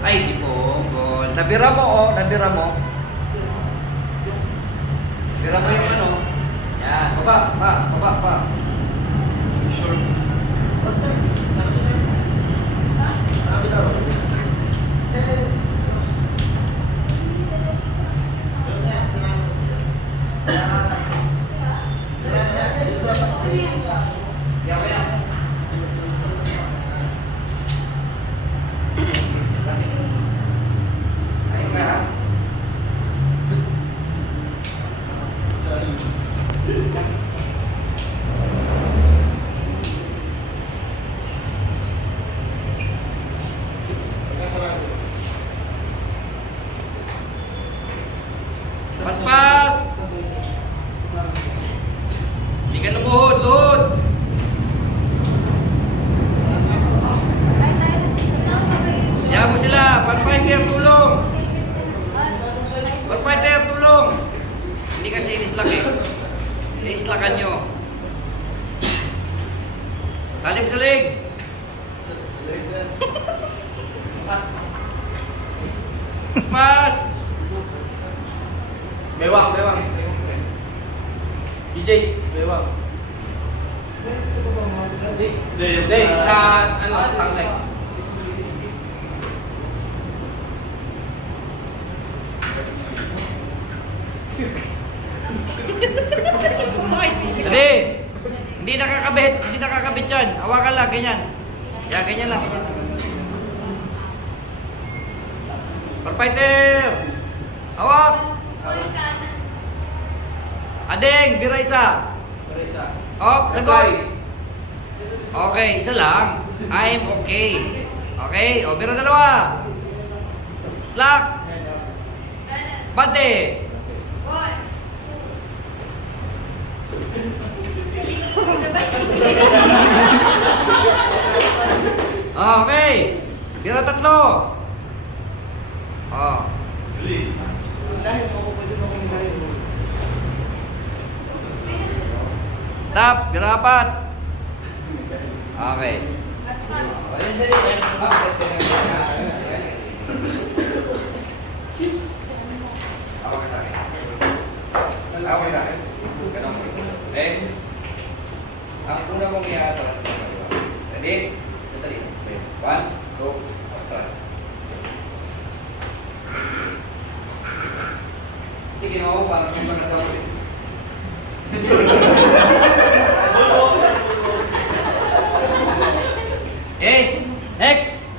Ay, di po. Goal. Nabira mo, oh. Nabira mo. Nabira mo yung ano. Yan. Baba, pa. Baba, pa. Sure. Pas-pas! Hindi ka lumuhod, luhod! Siya mo sila, pan-fighter, tulong! Pan-fighter, tulong! Hindi kasi inislak eh. Inislakan nyo. Talim sa leg! Pas-pas! Bewang, bewang. DJ, bewang. Hindi, sa ano, tangkay. Hindi nakakabit yan. Hawakan lang, ganyan. Yan, ganyan lang, ganyan. Fighter! Hawak! Adeng, bira isa. Bira isa. Op, sagot. Okay, isa lang. I'm okay. Okay, o bira dalawa. Slack. Bante. Okay. Bira tatlo. Oh. Please. Stop, birapat. Okay. Ang una mong iatras. Ready? Sandali. 1, 2, atras. Sige, no, parang may mga sa ulit. Okay, next.